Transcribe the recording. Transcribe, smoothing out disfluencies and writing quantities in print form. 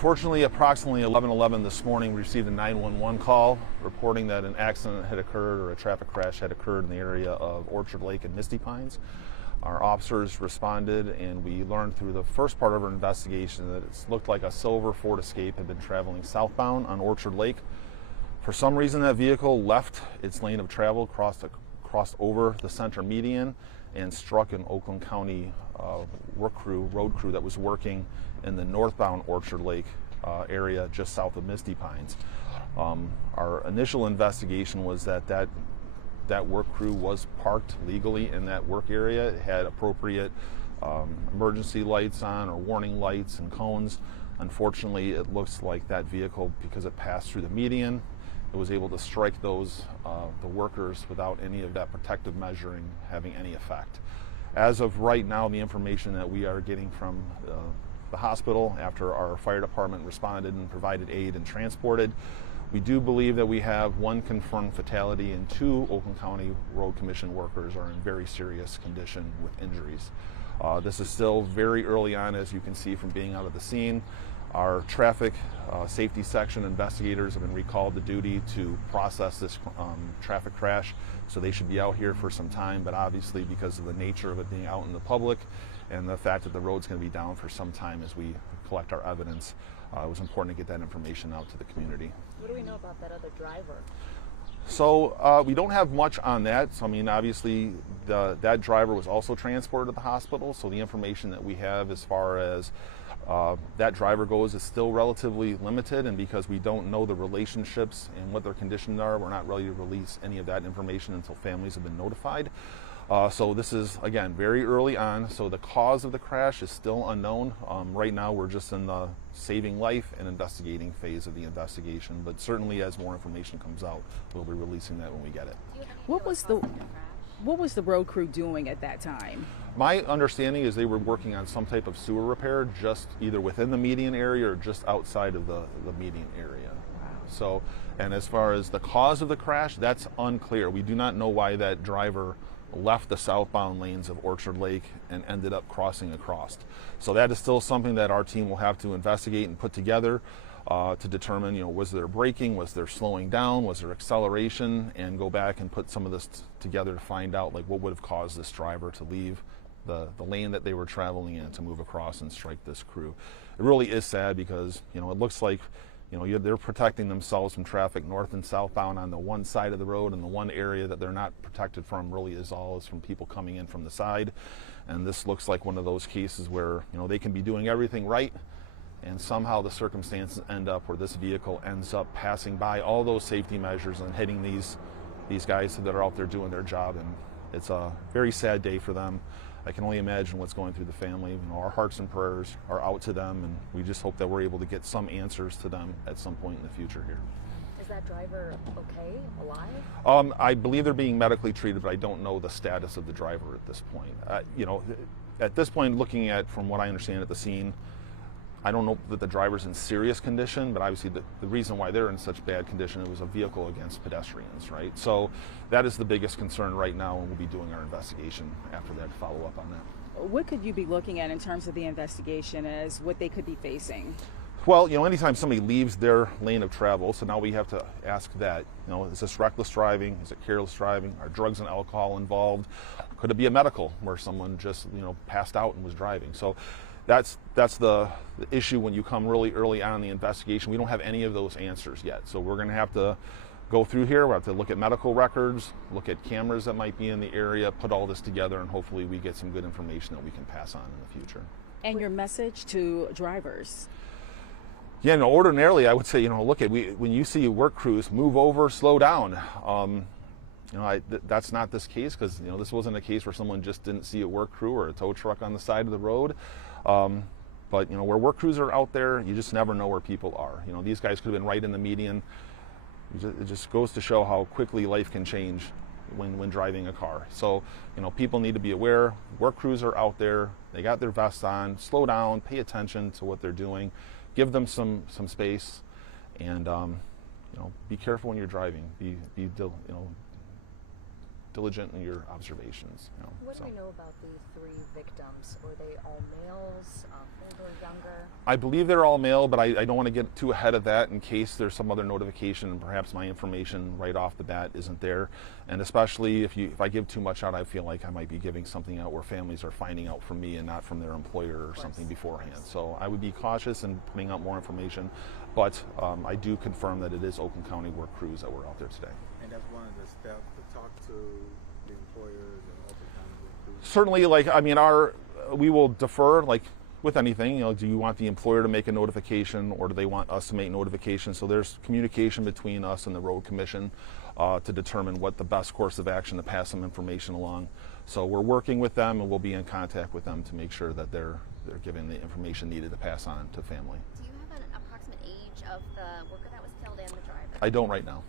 Unfortunately, approximately 11:11 this morning, we received a 911 call reporting that an accident had occurred or a traffic crash had occurred in the area of Orchard Lake and Misty Pines. Our officers responded, and we learned through the first part of our investigation that it looked like a silver Ford Escape had been traveling southbound on Orchard Lake. For some reason, that vehicle left its lane of travel, crossed over the center median, and struck an Oakland County road crew that was working in the northbound Orchard Lake area just south of Misty Pines. Our initial investigation was that work crew was parked legally in that work area. It had appropriate emergency lights on or warning lights and cones. Unfortunately, it looks like that vehicle, because it passed through the median, it was able to strike those the workers without any of that protective measuring having any effect. As of right now, the information that we are getting from the hospital after our fire department responded and provided aid and transported, we do believe that we have one confirmed fatality and 2 Oakland County Road Commission workers are in very serious condition with injuries. This is still very early on, as you can see from being out of the scene. Our traffic safety section investigators have been recalled to duty to process this traffic crash, so they should be out here for some time, but obviously because of the nature of it being out in the public and the fact that the road's going to be down for some time as we collect our evidence, it was important to get that information out to the community. What do we know about that other driver? So we don't have much on that. So I mean, obviously that driver was also transported to the hospital, so the information that we have as far as that driver goes is still relatively limited, and because we don't know the relationships and what their conditions are, we're not ready to release any of that information until families have been notified. So this is, again, very early on, so the cause of the crash is still unknown. Right now we're just in the saving life and investigating phase of the investigation, but certainly as more information comes out, we'll be releasing that when we get it. What was the road crew doing at that time? My understanding is they were working on some type of sewer repair, just either within the median area or just outside of the median area. Wow. So, and as far as the cause of the crash, that's unclear. We do not know why that driver left the southbound lanes of Orchard Lake and ended up crossing across. So that is still something that our team will have to investigate and put together to determine, was there braking, was there slowing down, was there acceleration, and go back and put some of this together to find out like what would have caused this driver to leave the lane that they were traveling in to move across and strike this crew. It really is sad because, it looks like, they're protecting themselves from traffic north and southbound on the one side of the road, and the one area that they're not protected from really is from people coming in from the side. And this looks like one of those cases where, they can be doing everything right, and somehow the circumstances end up where this vehicle ends up passing by all those safety measures and hitting these guys that are out there doing their job. And it's a very sad day for them. I can only imagine what's going through the family. Our hearts and prayers are out to them, and we just hope that we're able to get some answers to them at some point in the future here. Is that driver okay, alive? I believe they're being medically treated, but I don't know the status of the driver at this point. At this point, looking at, from what I understand at the scene, I don't know that the driver's in serious condition, but obviously the reason why they're in such bad condition, it was a vehicle against pedestrians, right? So that is the biggest concern right now, and we'll be doing our investigation after that to follow up on that. What could you be looking at in terms of the investigation as what they could be facing? Well, anytime somebody leaves their lane of travel, so now we have to ask that, is this reckless driving? Is it careless driving? Are drugs and alcohol involved? Could it be a medical where someone just, passed out and was driving? So that's the issue when you come really early on in the investigation. We don't have any of those answers yet. So we're going to have to go through here. We'll have to look at medical records, look at cameras that might be in the area, put all this together, and hopefully we get some good information that we can pass on in the future. And your message to drivers? Yeah, ordinarily I would say, when you see work crews, move over, slow down. That's not this case, because this wasn't a case where someone just didn't see a work crew or a tow truck on the side of the road. But where work crews are out there, you just never know where people are. These guys could have been right in the median. It just goes to show how quickly life can change when driving a car. So people need to be aware. Work crews are out there. They got their vests on. Slow down. Pay attention to what they're doing. Give them some space, and be careful when you're driving. diligent in your observations. What do we know about the 3 victims? Were they all males, older, younger? I believe they're all male, but I don't want to get too ahead of that in case there's some other notification and perhaps my information right off the bat isn't there. And especially if I give too much out, I feel like I might be giving something out where families are finding out from me and not from their employer or something beforehand. So I would be cautious in putting out more information, but I do confirm that it is Oakland County work crews that were out there today. And that's one of the steps to talk to the employers and Oakland County work crews? Certainly, we will defer, like with anything, do you want the employer to make a notification or do they want us to make notification? So there's communication between us and the road commission to determine what the best course of action to pass some information along. So we're working with them and we'll be in contact with them to make sure that they're given the information needed to pass on to family. Do you have an approximate age of the worker that was killed and the driver? I don't right now.